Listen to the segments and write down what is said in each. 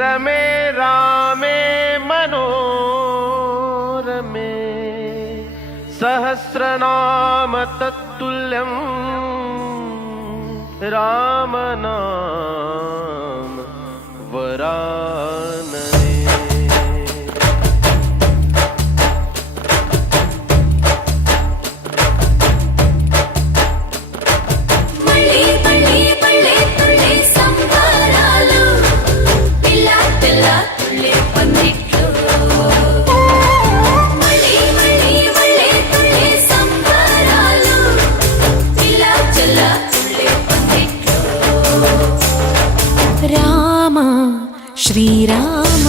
रमे रामे मनोरमे सहस्रनाम तत्तुल्यं रामनाम वरानने। రామ శ్రీరామ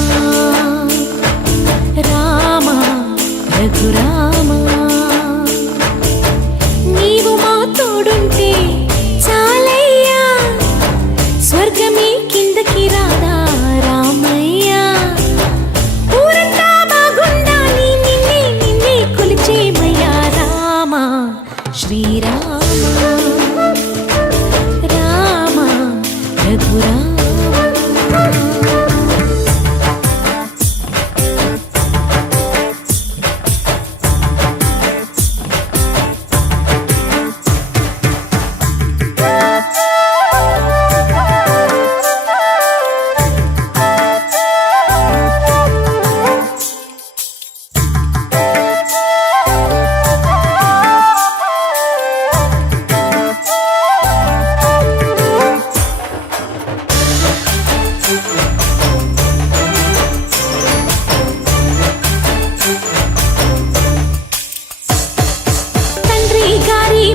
రామ రఘురామ నీవు మా తోడుంటే చాలయ్యా స్వర్గమే కిందకి రాదా రామయ్యా ఊరంతా బాగుండాలి నిన్నే నిన్నే కొలిచేమయ్యా రామ శ్రీరామ రామ రఘురామ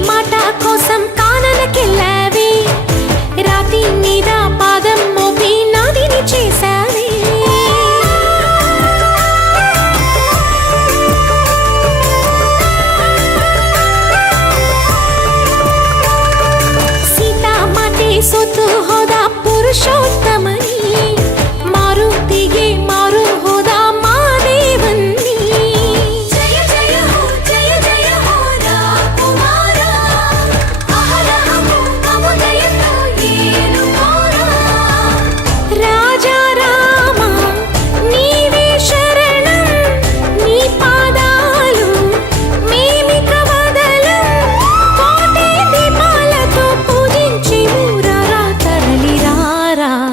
మాట కోసం కాననకెళ్ళావే రాతి మీద పాదం మోపి నాదిని చేశావే సీతా మాటే సొత్తు హోదా పురుషోత్తమని మారుతిగే మారు హోదా మాదేవన్ని रा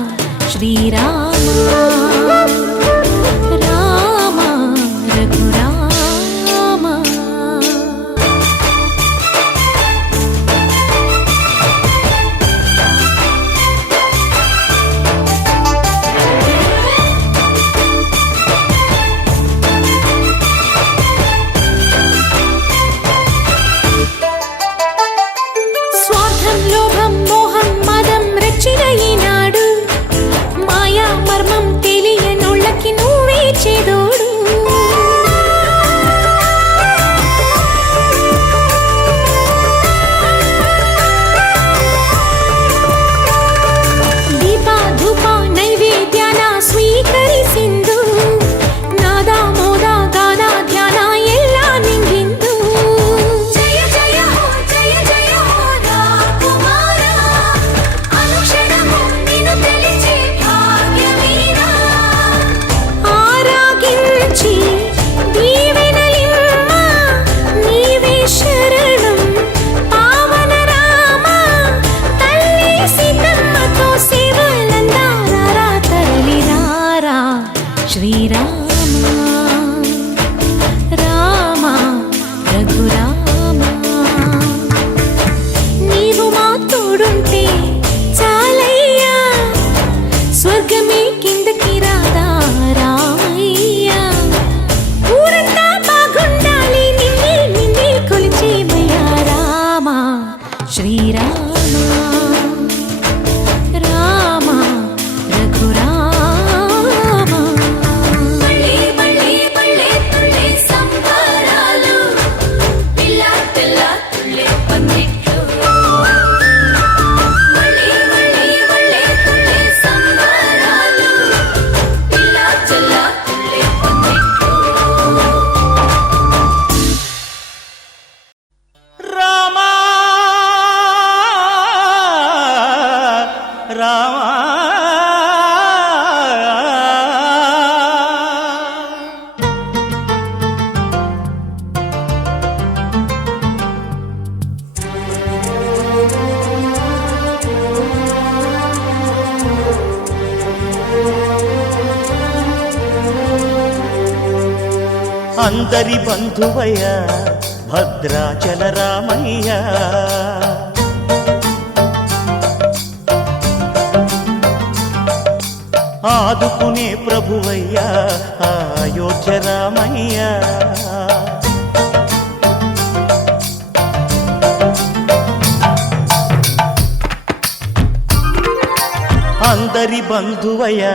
అందరి బంధువయ్య భద్రాచల రామయ్య. ఆదుకునే ప్రభువయ్య అయోధ్య రామయ్య. అందరి బంధువయ్య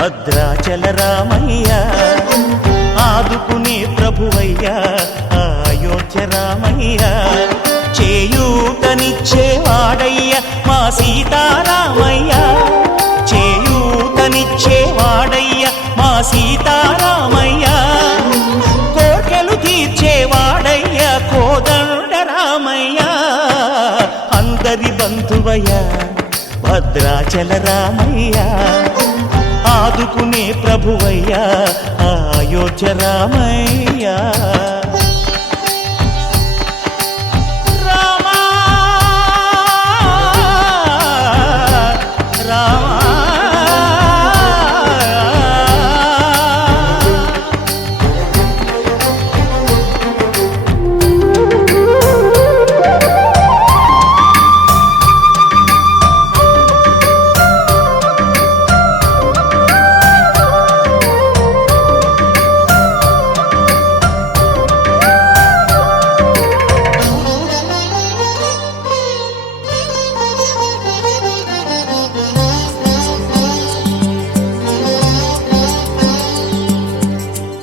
భద్రాచల రామయ్య. ఆదుకునే ప్రభువయ్య అయోధ్య రామయ్య. చేయూతనిచ్చేవాడయ్య మా సీతారామయ్య. చేయూతనిచ్చేవాడయ్య మా సీతారామయ్య. కోర్కెలు తీర్చేవాడయ్య కోదండ రామయ్య. అందరి బంధువయ్య భద్రాచల రామయ్య. ఆదుకునే ప్రభువయ్య అయోధ్య రామయ్య. రామా రామా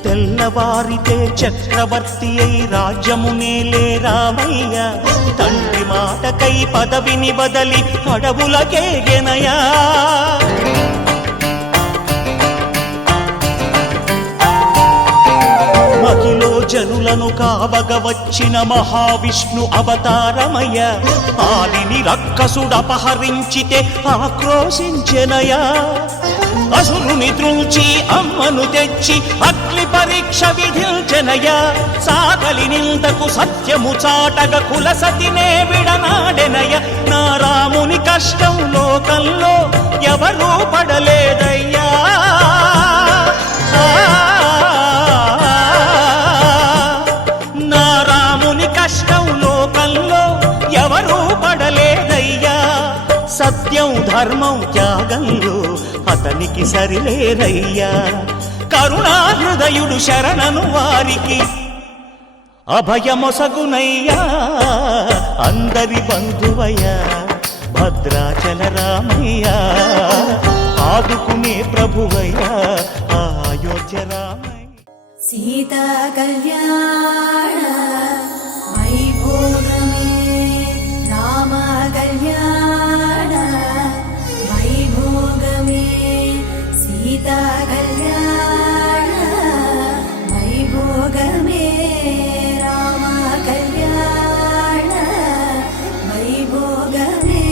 తెల్లవారితే చక్రవర్తి అయి రాజ్యమునేలే రామయ్య. తండ్రి మాటకై పదవిని బదలి అడవులకేగెనయా. మహిలో జనులను కావగ వచ్చిన మహావిష్ణు అవతారమయ్య. ఆలిని రక్కసుడపహరించితే ఆక్రోశించెనయా. అసురుని త్రుంచి అమ్మను తెచ్చి అగ్ని పరీక్ష విధించెనయా. సాగలి నిందకు సత్యము చాటగ కుల సతినే విడనాడెనయ. నా రాముని కష్టం లోకంలో ఎవరూ పడలేదయ్యా. నా రాముని కష్టం లోకంలో ఎవరూ పడలేదయ్యా. సత్యం ధర్మం త్యాగంలో అతనికి సరిలేరయ్యా. కరుణా హృదయుడు శరణను వారికి అభయమొసగునయ్యా. అందరి బంధువయ్య భద్రాచల రామయ్య. ఆదుకునే ప్రభువయ్య అయోధ్య రామయ్య. సీతా కళ్యాణ వైభోగమే రామ కళ్యాణ వైభోగమే. సీతా కళ్యాణ వైభోగమే రామ కళ్యాణ వైభోగమే.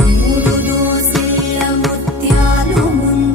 మూడు దోసెల ముత్యాలు ముందు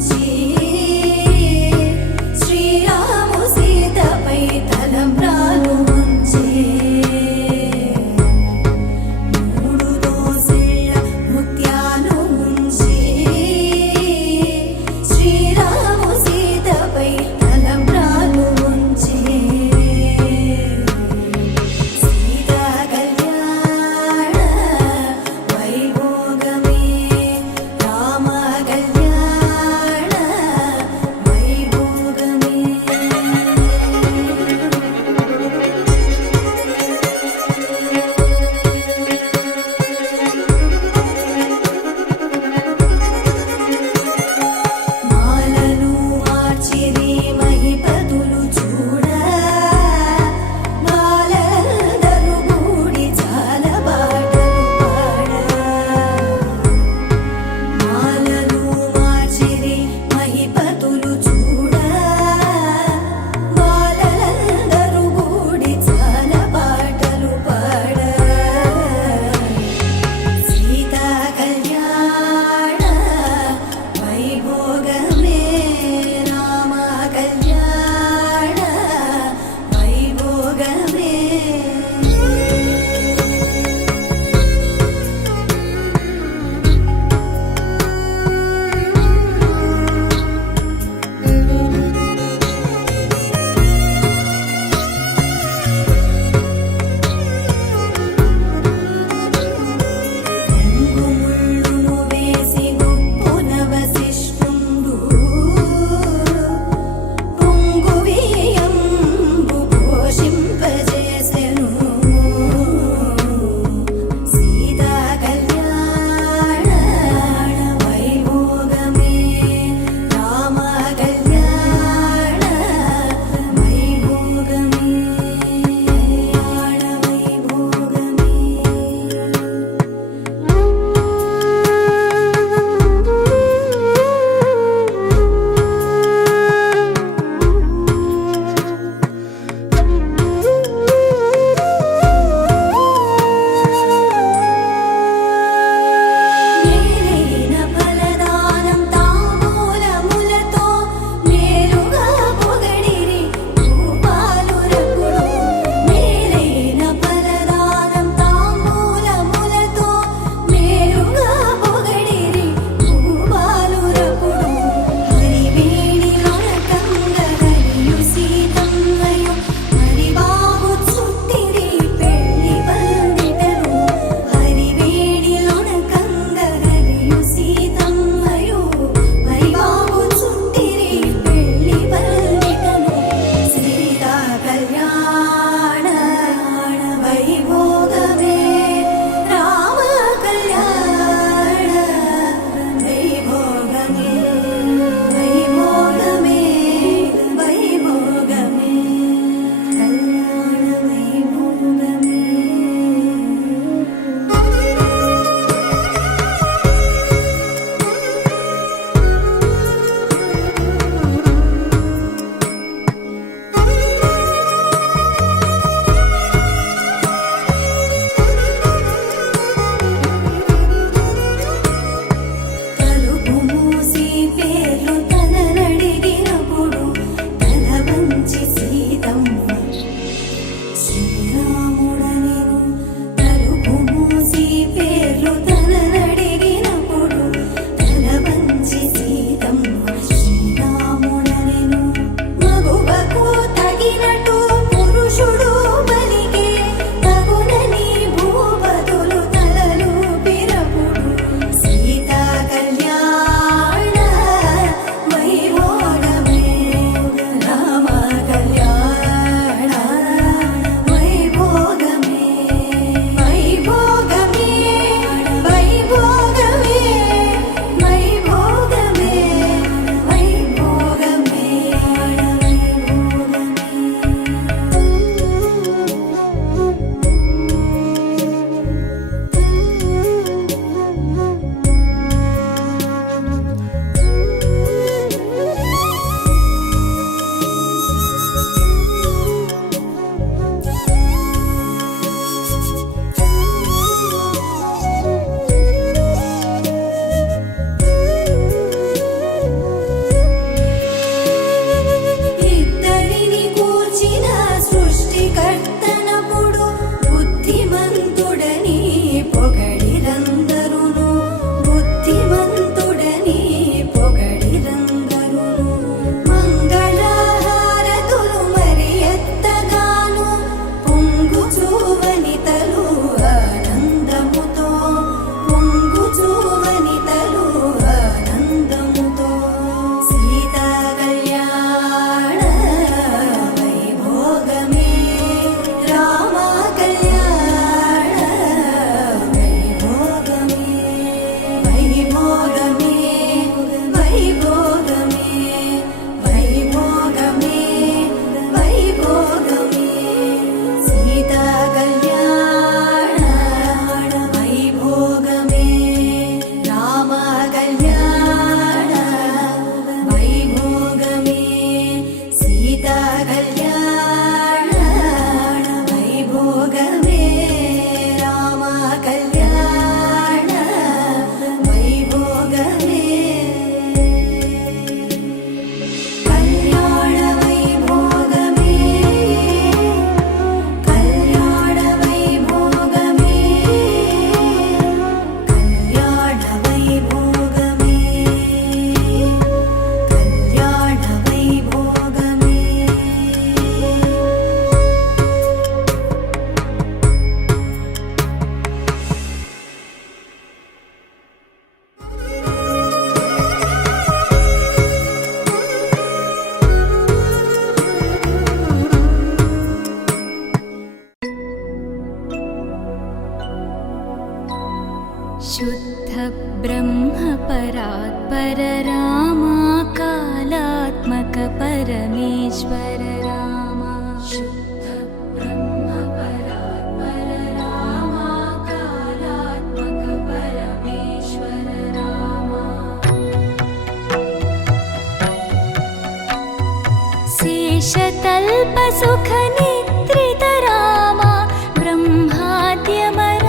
शेषतल्पसुखनिद्रित रामा ब्रह्माद्यमर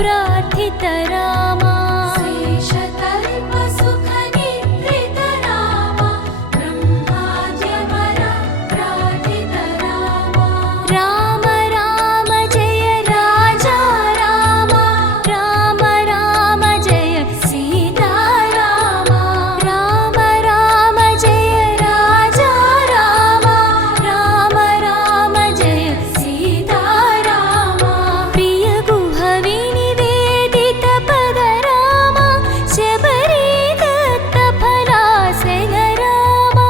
प्रार्थित रामा शेषतल्पसुखनिद्रित रामा ब्रह्माद्यमर प्रार्थित रामा राम राम जय राजा रामा राम राम जय सीता रामा राम राम जय राजा रामा राम राम जय सीता रामा प्रिय गुह विनिवेदित पद रामा शबरी दत्त फलासन रामा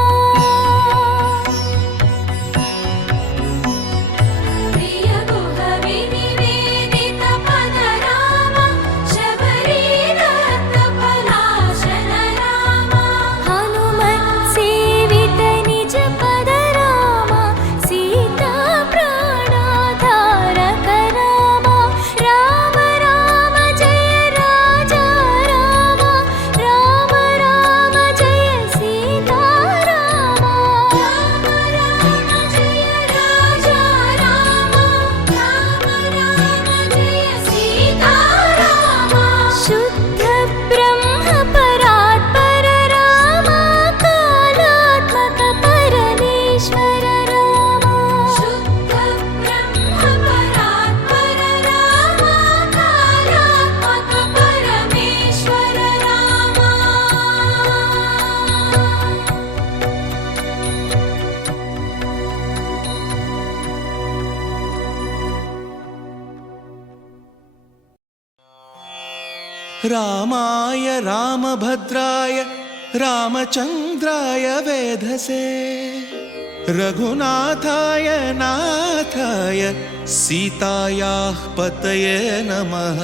प्रिय गुह विनिवेदित पद रामा शबरी दत्त फलासन रामा हनुमत् सेवित निज पद रामा सीता प्राणाधारक रामा राम राम जय राजा रामा राम राम जय सीता रामा राम राम जय राजा रामा राम राम जय सीता रामा शुद्ध ब्रह्म परात्पर रामा कालात्मक परमेश्वर रामा शुद्ध ब्रह्म परात्पर रामा कालात्मक परमेश्वर रामा రామాయ రామభద్రాయ రామచంద్రాయ వేధసే రఘునాథాయ నాథాయ సీతాయాః పతయే నమః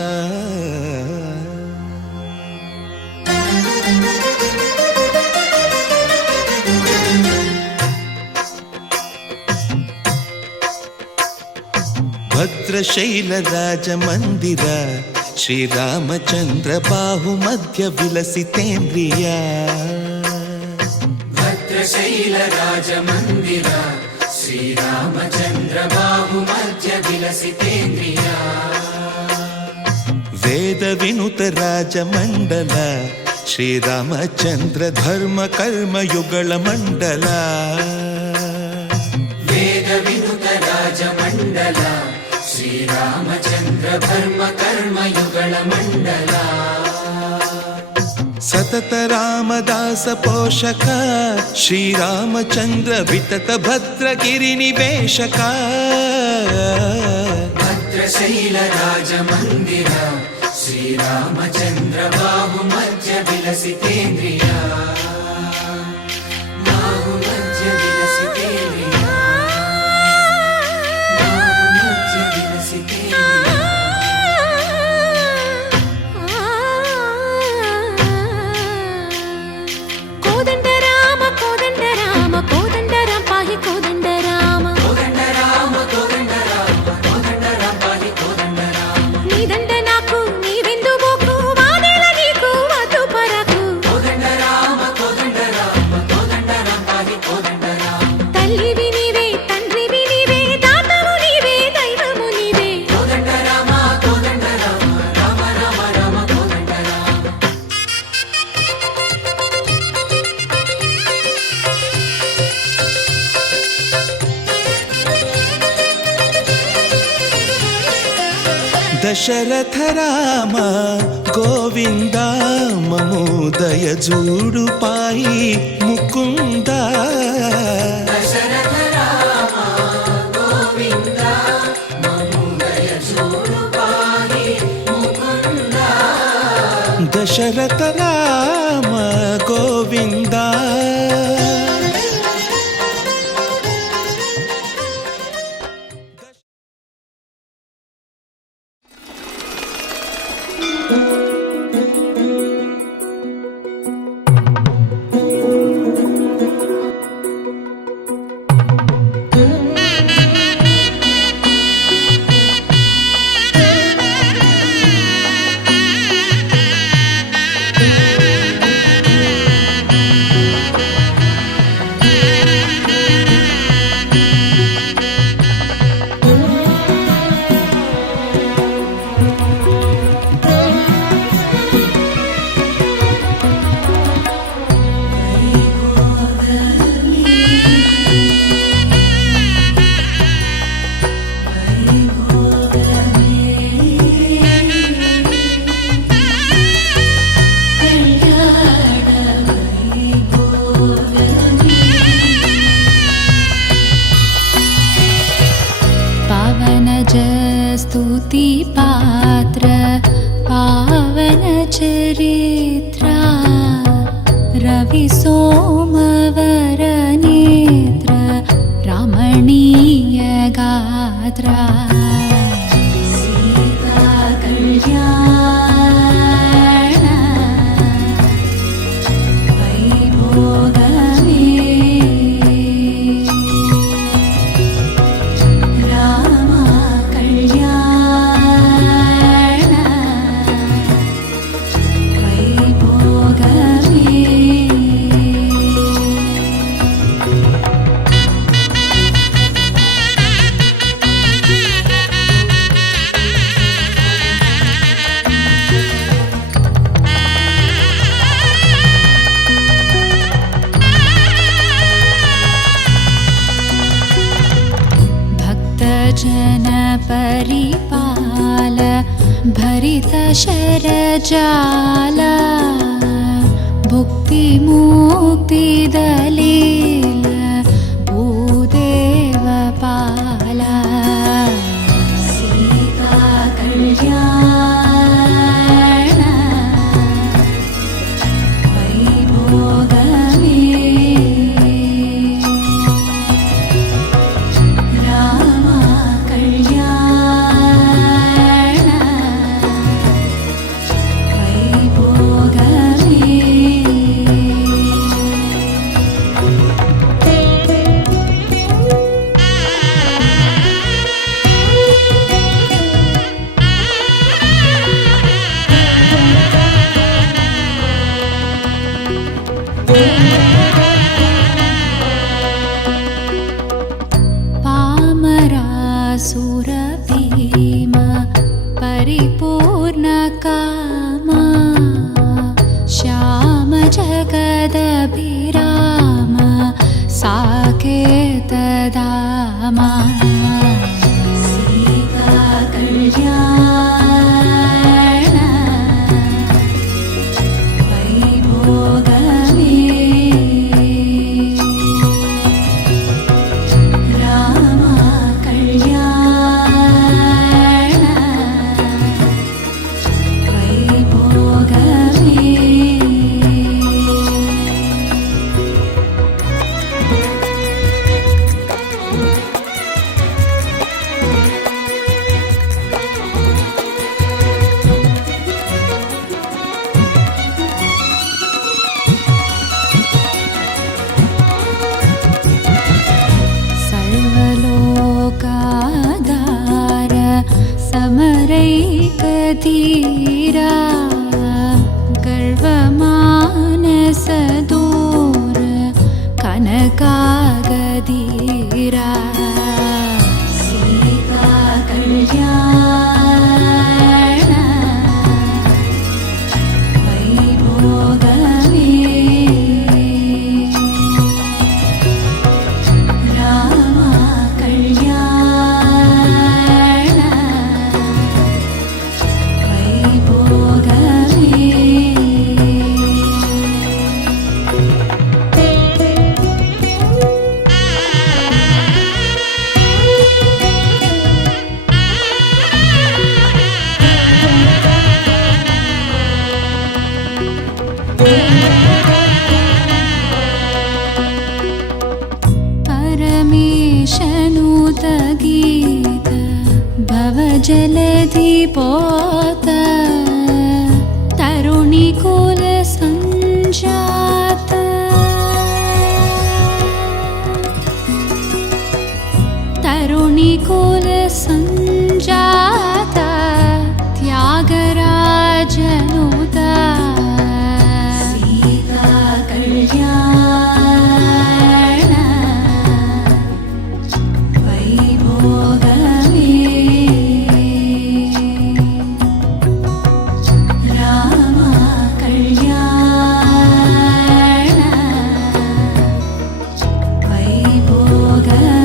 భద్రశైలరాజమందిర శ్రీరామచంద్ర బాహుమధ్య విలసితేంద్రియ భద్రశైలరాజమందిర శ్రీరామచంద్ర బాహుమధ్య విలసితేంద్రియ వేద వినుత రాజమండల శ్రీరామచంద్ర ధర్మ కర్మయుగళ మండల వేద వినుత రాజమండల శ్రీరామచంద్ర ధర్మ కర్మయుగళ మండల సతత రామదాస పోషక శ్రీరామచంద్ర వితత భద్రగిరి నివేశక భద్రశైలరాజమందిర శ్రీరామచంద్ర బాహుమధ్య విలసితేంద్రియ బాహుమధ్య విలసితేంద్రియ బాహుమధ్య విలసితేంద్రియ కోదండ రామ కోదండ రామ కోదండ రామ పాహి కోదండ రామ కోదండ రామ కోదండ రామ కోదండ రామ పాహి కోదండ రామ నీదండ నాకు నీవెందు బోకు వాదేల నీకు వద్దు పరకు కోదండ రామ కోదండ రామ కోదండ రామ పాహి కోదండ రామ తల్లివి నీవే తండ్రివి నీవే దాతవు నీవే దైవము నీవే కోదండ రామ కోదండ రామ రామ రామ రామ కోదండ రామ దశరథ రామ గోవింద మమోదయ జూడు పాయి ముకుంద దశరథ రామ గోవింద మముదయ చూడు పాహి ముకుంద దశరథ రామ గోవింద स्तुति पात्र पावन चरित्रा रवि सोमवर नेत्र रमणीय गात्रा सीता कल्याण वैभोगमे राम कल्याण वैभोगमे भक्तजन परिपाल भरित शरजाल भुक्ति मुक्ति दलील भूदेव पाला सीता कल्याण वैभोगमे राम कल्याण वैभोगमे पामरासुरभीम परिपूर्णकामा श्याम जगदभिराम साकेतदामा सीता कल्याण वैभोगमे राम कल्याण वैभोगमे सर्वलोकाधार समरैकधीरा गर्वमानसदूर कनकागधीरा सीता कल्याण वैभोगमे राम कल्याण वैभोगमे परमेशनुत गीत भवजलधि पोत तरुणिकुल सञ्जात तरुणिकुल सञ्जात त्यागराजनुत सीता कल्याण वैभोगमे राम कल्याण वैभोगमे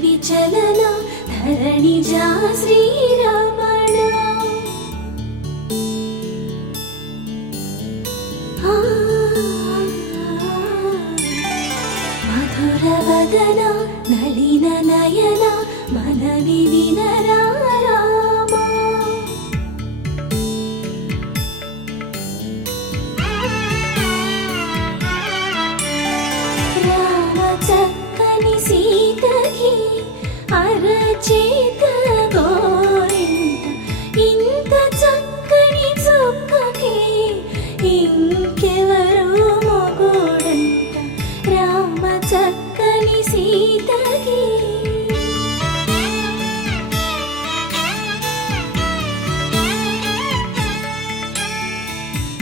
విచలన ధరణిజా శ్రీరమణ మధుర వదన నళిన నయన మనవి వినరా రామా రామ చక్కని సీతకి అరచేత గోరింట ఇంత చక్కని చుక్కకి ఇంకెవరు మొగుడంట రామ చక్కని సీతకి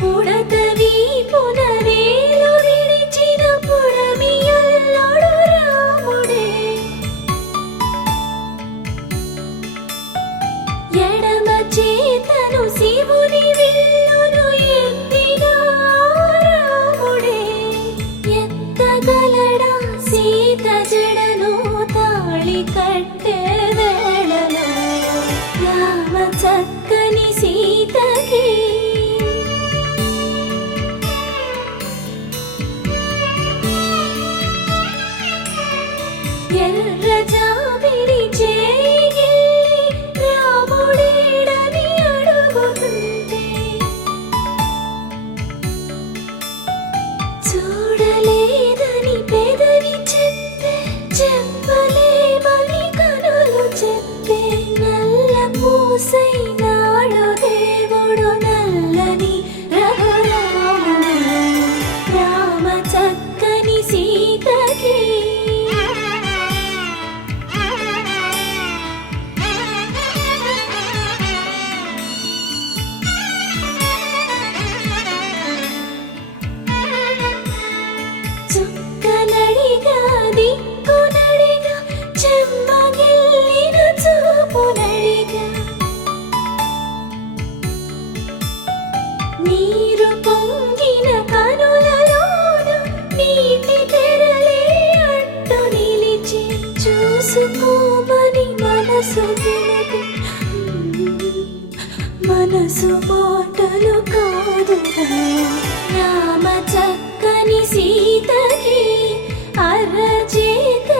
పుడత వీపున వేలు విడిచిన పుడమియల్లుడు రాముడే ఎడమ చేతను శివుని విల్లును ఎత్తిన రాముడే ఎత్తగలడా సీత జడను తాళి కట్టే వేళలో రామ చక్కని సీతకి ఎర్ర జాబిలి చేయి రాముడేడని అడుగుతుంటే చూడలేదని పెదవి చెప్పే చెప్పలేమని కనులు చెప్పే నల్ల పూసై నాడు దేవుడు నల్లని రఘురాముడు రామ చక్కని సీతకి చుక్కనడిగా దిక్కునడిగా చెమ్మగిల్లిన చూపునడిగా నీరు పొంగిన కనులలోన నీటి తెరలే అడ్డు నిలిచి చూసుకోమని మనసు తెలిపి మనసు మాటలు కాదుగా రామ చక్కని సీతకి అరచేత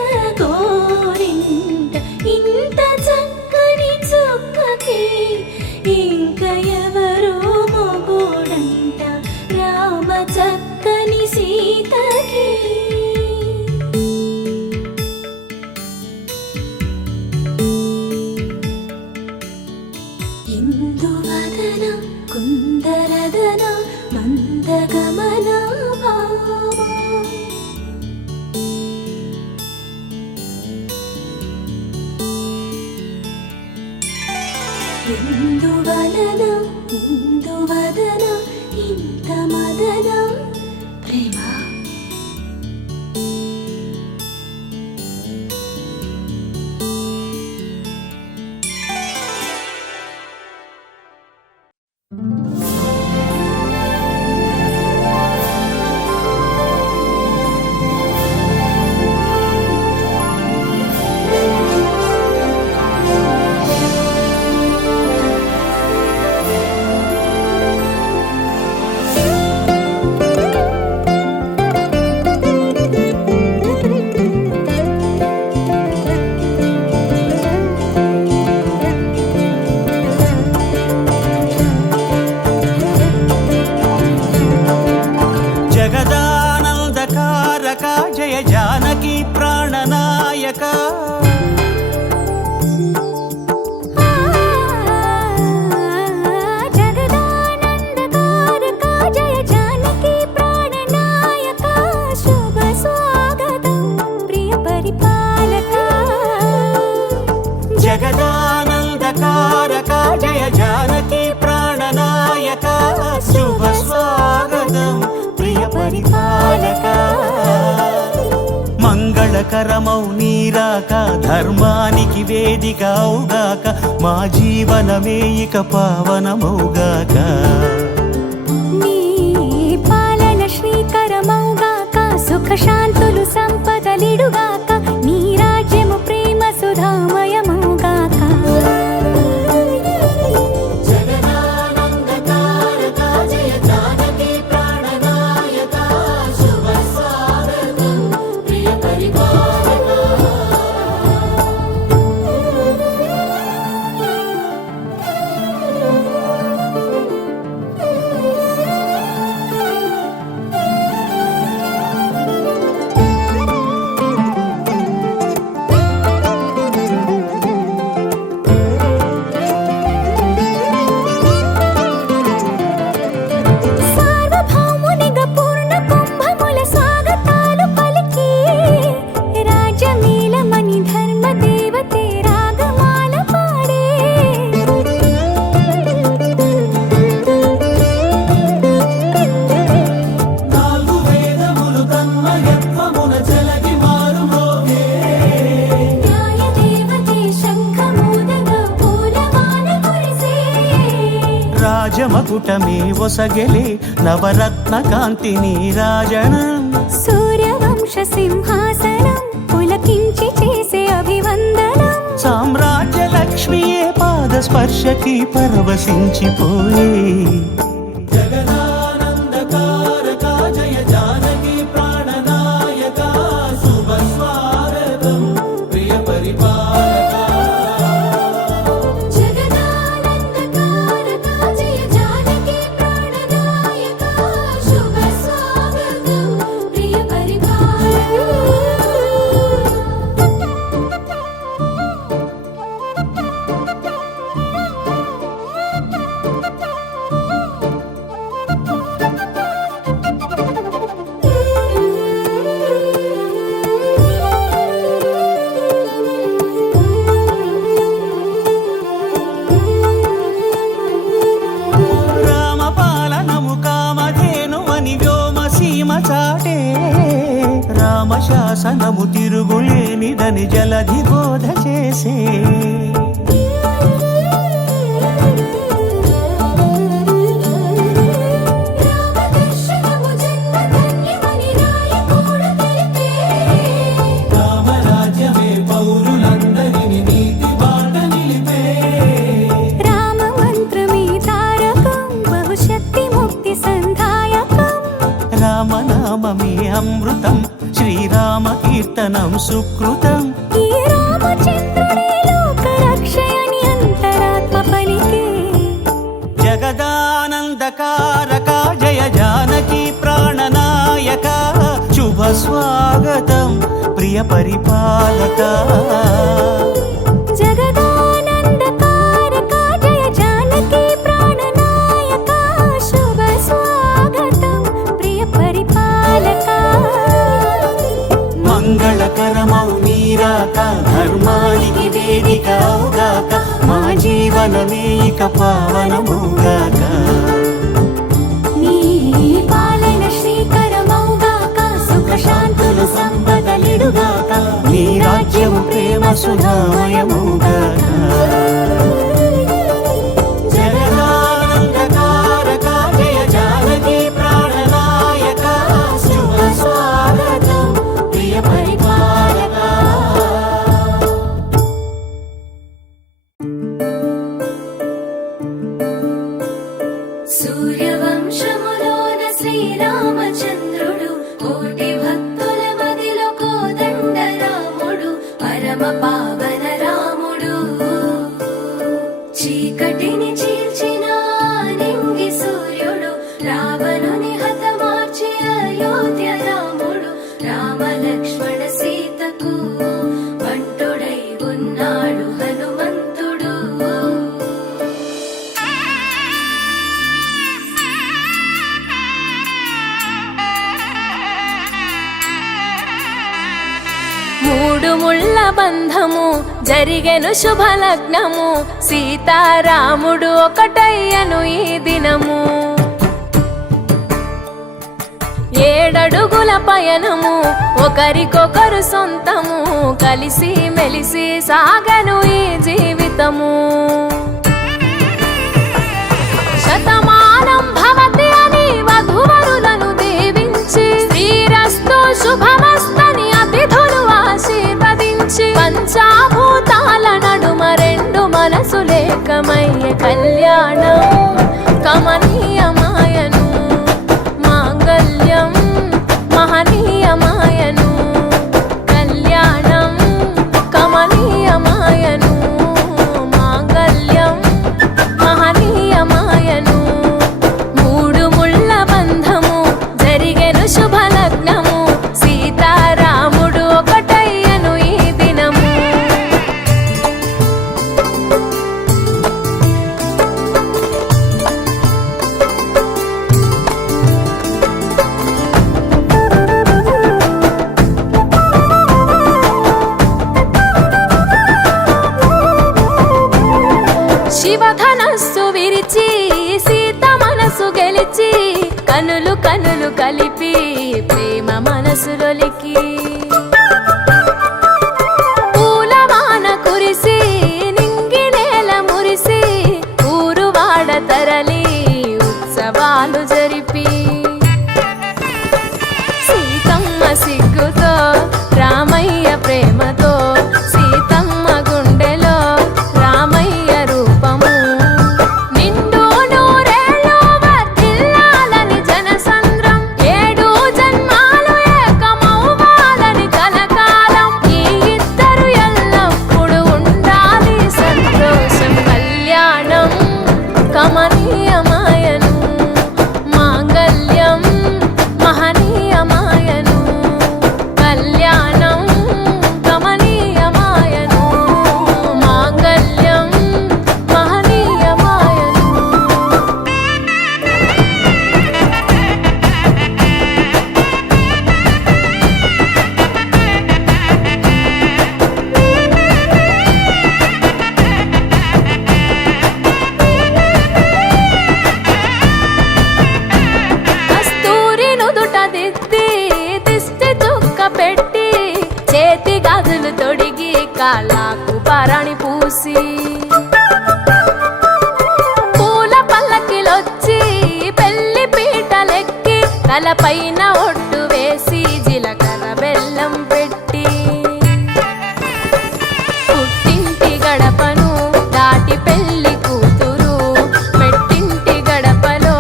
గోరింట ఇంత చక్కని చుక్కకి ఇంక ఎవరు మొగుడంట రామ చక్కని సీతకి ఇందువదన కుందరదన మందగమన భామ ఇందువలన ఇందువదన ఇంత మదన ప్రేమ జగదానందకారక జయ జానకి ప్రాణనాయక జగదానందకారక జయ జానకి ప్రాణనాయక శుభ స్వాగతం ప్రియ పరిపాలక జగదానందకారక జయ జానకి ప్రాణనాయక శుభ స్వాగతం ప్రియ పరిపాలక మంగళకరమౌ నీరాక ధర్మానికి వేదికవుగాక మా జీవనమే ఇక పావనమౌగాక నీ పాలన శ్రీకరమౌగాక సుఖ శాంతులు సంపదలిడుగాక నీ రాజ్యము ప్రేమ సుధామయముగాక. జగదానందకారక జయ జానకి ప్రాణనాయక శుభ స్వాగతం ప్రియ పరిపాలక. సార్వభౌమునిగా పూర్ణ కుంభముల స్వాగతాలు పలికి రాజ్యమేలమని ధర్మ దేవతే రాగమాల పాడే. నాలుగు వేదములు తన్మయత్వమున జలగి మారు మోగే. న్యాయ దేవతే శంఖమూదగా పూలమాల కురిసే. రాజమకుటమే ఒసగెలే నవరత్న కాంతి నీరాజనం. సూర్యవంశ సింహాసనం పులకించి చేసే అభివందనం. సామ్రాజ్య లక్ష్మియే పాద స్పర్శకి పరవశించిపోయే. జగదానందకారక జయ జానకి ప్రాణనాయక శుభ స్వాగతం ప్రియ పరిపాలక. జగదానందకారక జయ జానకి ప్రాణనాయక శుభ స్వాగతం ప్రియ పరిపాలక. రామపాలనము కామధేను అని వ్యోమసీమ చాటే. రామశాసనము తిరుగులేనిదని జలధి బోధ చేసే. రామదర్శనము జన్మధన్యమని నాయకుడు తెలిపే. రామరాజ్యమే పౌరులందరిని నీతి బాట నిలిపే. రామ మంత్రమే తారకం బహుశక్తి ముక్తి సంధాయకం. రామనామమే అమృతం శ్రీరామ కీర్తనం సుకృతం. ఈ రామచంద్రుడే లోక రక్షయని అంతరాత్మ పలికే. జగదానందకారక జయ జానకి ప్రాణనాయక శుభ స్వాగతం ప్రియ పరిపాలక. జగదానందకారక జయ జానకి ప్రాణనాయక శుభ స్వాగతం ప్రియ పరిపాలక. మంగళకరమౌ నీరాక ధర్మానికి వేదిక అవుగాక. మా జీవనమే ఇక పావనమౌగాక. నీ పాలన శ్రీకరమౌగాక సుఖ శాంతులు సంపదలిడుగాక. నీ రాజ్యము ప్రేమ సుధామయమౌగాక. జగదానందకారక జయ జానకి ప్రాణనాయక శుభ స్వాగతం ప్రియ పరిపాలక. సూర్యవంశములోన శ్రీరామచంద్రుడు కోటి భక్తుల మదిలో కోదండ రాముడు పరమ పావన రాముడు. చీకటిని చీల్చిన నింగి సూర్యుడు రావణుని హతమార్చి అయోధ్య రాముడు. రామ లక్ష్మణ సీతకు బంటుడై ఉన్నాడు హనుమంతుడు. మూడు ముళ్ళ బంధము జరిగెను శుభలగ్నము. సీతారాముడు ఒకటయ్యను ఈ దినము. 7 అడుగుల పయనము ఒకరికొకరు సొంతము. కలిసి మెలిసి సాగను ఈ జీవితము. శతమానం భవతి అని వధువరులను దీవించి శ్రీరస్తు శుభమస్తని అతిథులు ఆశీర్వదించి పంచాభూత శివధనస్సు విరిచి సీత మనసు గెలిచి కనులు కనులు కలిపి ప్రేమ మనసులొలికి పూలవాన కురిసి నింగి నేల మురిసి ఊరువాడ తరలి ఉత్సవాలు జరిపి సీతమ్మ సిగ్గుతో రామయ్య ప్రేమతో సీతమ్మ గుండెలో రామయ్య రూపము నిండు నూరేళ్ళు వర్ధిల్లాలని జనసంద్రం ఏడు జన్మాలు ఏకమవ్వాలని కలకాలం ఈ ఇద్దరు ఎల్లప్పుడూ ఉండాలి సంతోషం కళ్యాణం కమనీయమాయను మాంగళ్యం మహనీయమాయను కళ్యాణం కమనీయమాయను మాంగళ్యం మహనీయమాయను కస్తూరి నుదుట దిద్ది దిష్టి చుక్క పెట్టి చేతి గాజులు తొడిగి కాళ్ళకు పారాణి పూసి పూల పల్లకిలొచ్చి పెళ్లి పీటలెక్కి తలపైన ఒట్టు వేసి జీలకర్ర బెల్లం పెట్టి పుట్టింటి గడపను దాటి పెళ్లి కూతురు మెట్టింటి గడపలో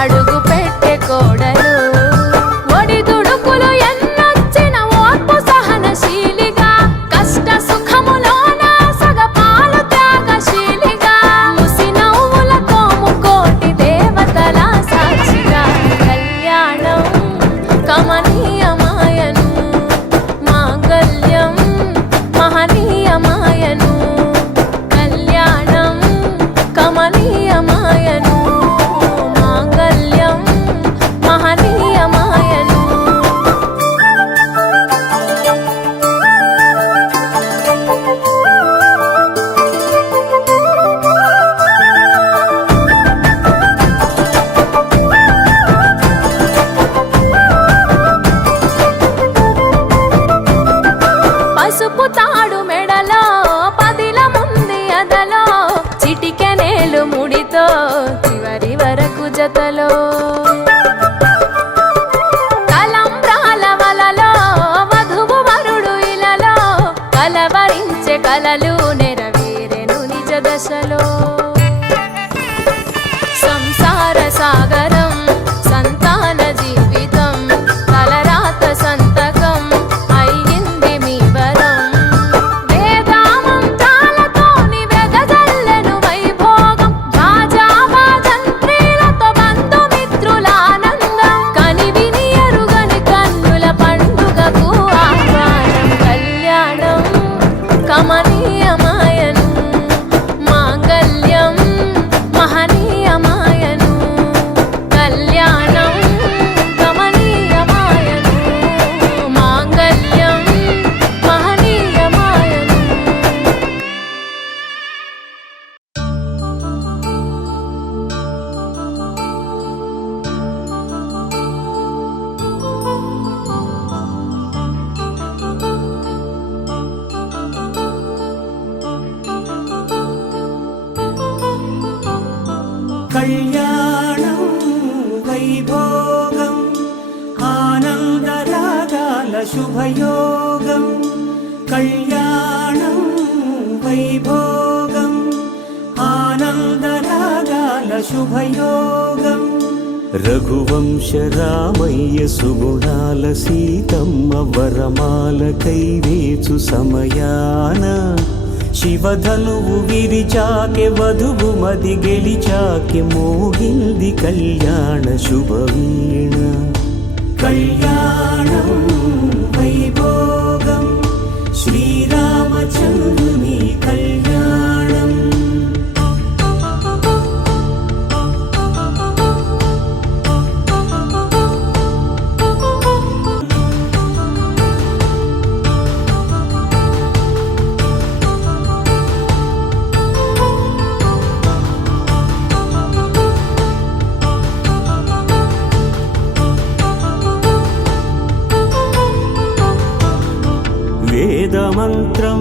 అడుగు పెట్టే కోడలు ఒడిదుడుకులు ఎన్నొచ్చిన ఓర్పు సహనశీలిగా కష్ట సుఖములోన సగపాలు త్యాగశీలిగా ముసి నవ్వులతో ముకోటి దేవతల సాక్షిగా కళ్యాణం కమనీయమాయను మాంగళ్యం మహనీయమాయను కళ్యాణం కమనీయమాయను మాంగళ్యం మహనీయమాయను పసుపు తాడు మెడలో పదిల ముంది అదలో చిటికెనేలు ముడితో చివరి వరకు జతలో తలంబ్రాల వలలో వధువు వరుడు ఇలలో కలవరించే కలలు నెరవేరెను నిజ దశలో సంసార సాగరం సంతాన జీవితం తలరాత సంతకం అయ్యింది మీ వరం వేదామంతాలతోని వెదజల్లెను వైభోగం రాజావాజంత్రీలతో బంధుమిత్రులానందం కనివిని ఎరుగని కన్నుల పండుగకు ఆహ్వానం కళ్యాణం కమనీయమాయను మాంగళ్యం మహనీయమాయను కళ్యాణం కమనీయమాయను మాంగళ్యం మహనీయమాయను కళ్యాణం వైభోగం ఆనందరాగాల శుభయోగం కళ్యాణం వైభోగం ఆనందరాగాల శుభయోగం రఘువంశ రామయ్య సుగుణాల సీతమ్మ వరమాల కైవేచు సమయాన శివధనువు విరిచాకె వధువు మది గెలిచాకె మోగింది కళ్యాణ శుభవీణ కళ్యాణం వైభోగం శ్రీరామచంద్రుని కళ్యాణం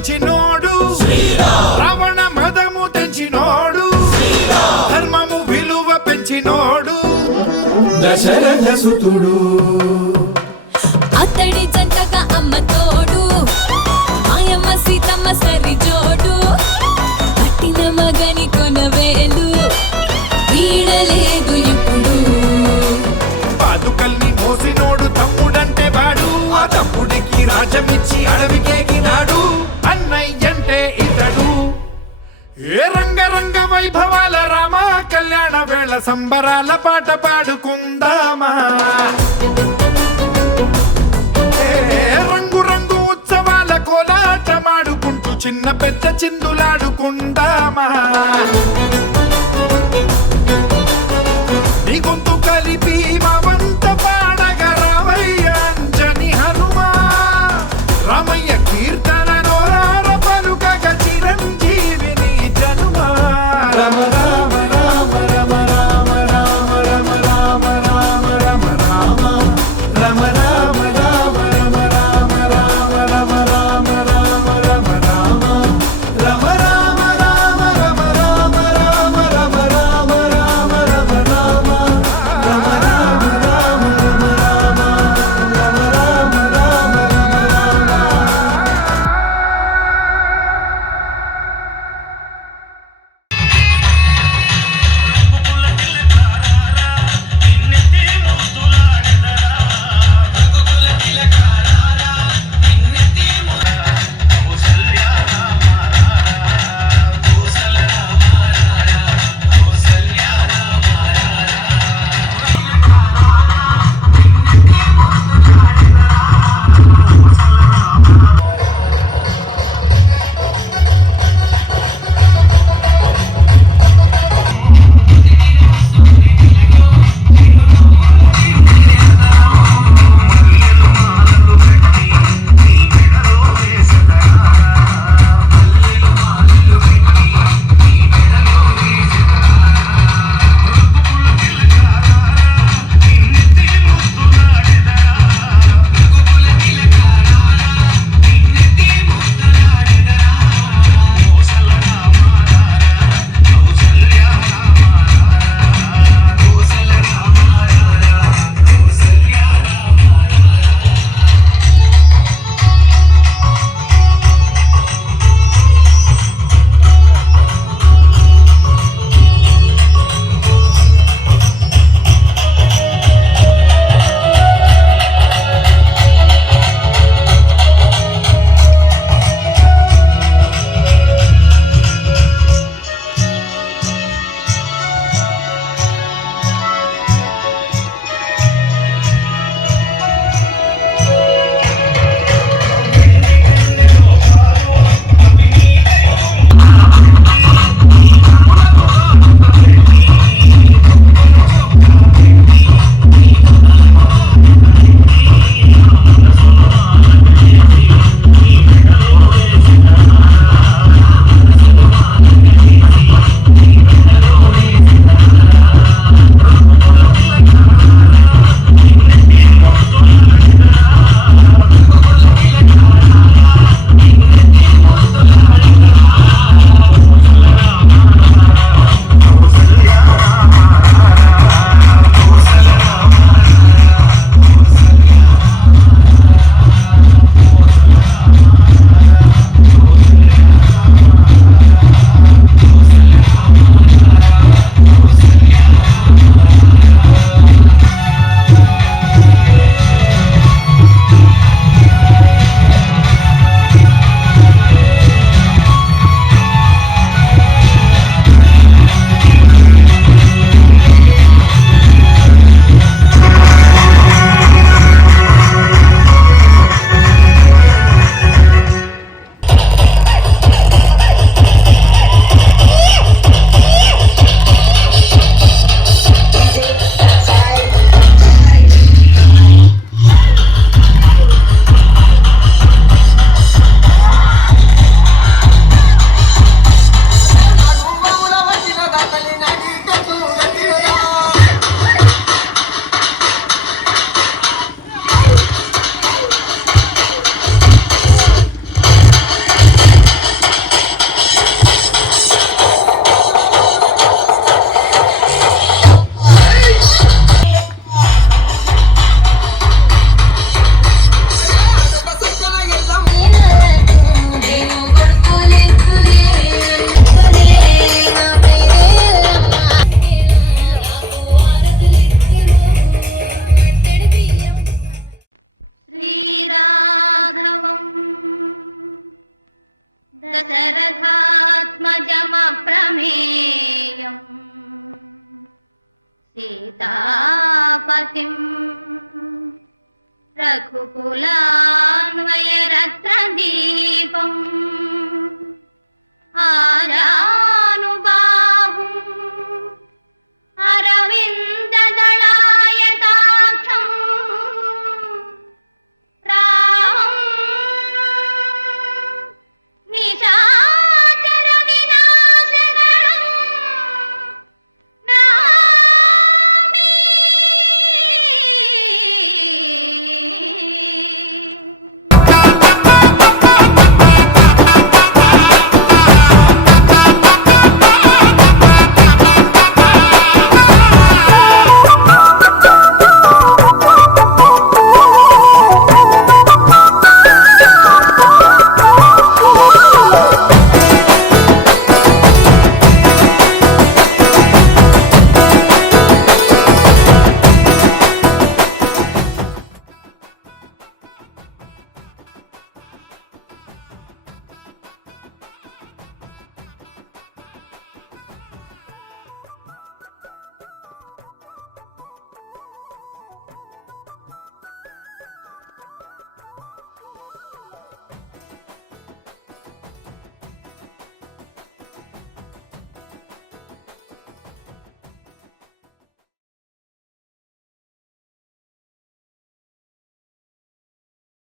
పంచినోడు రావణ మదము తెంచినోడు ధర్మము విలువ పెంచినోడు దశరథ సుతుడు అతడి జంటగా అమ్మ తోడు మాయమ్మ సీతమ్మ సరి జోడు పట్టిన మగని కొనవేలు వీడలేదు ఇప్పుడు పాదుకల్ని మోసినోడు తమ్ముడంటే వాడు ఆ తమ్ముడికి రాజమిచ్చి అడవికేగినాడు అన్నయ్యంటే ఇతడు ఏ రంగరంగ వైభవాల రామ కళ్యాణ వేళ సంబరాల పాట పాడుకుందామా ఏ రంగు రంగు ఉత్సవాల కోలాటమాడుకుంటూ చిన్న పెద్ద చిందులాడుకుందామా నీ గొంతు కలిపి మా వంత పాడగ రామయ్య అంజని హనుమా రామయ్య కీర్తన నోరార పలుకగ చిరంజీవిని జనుమా రమ రామ రామ రమ రామ రామ రమ రామ రామ రమ రామ రమ రామ రామ రమ రామ రామ రమ రామ రామ రమ రామ రమ రామ రామ రమ రామ రామ రఘుకుల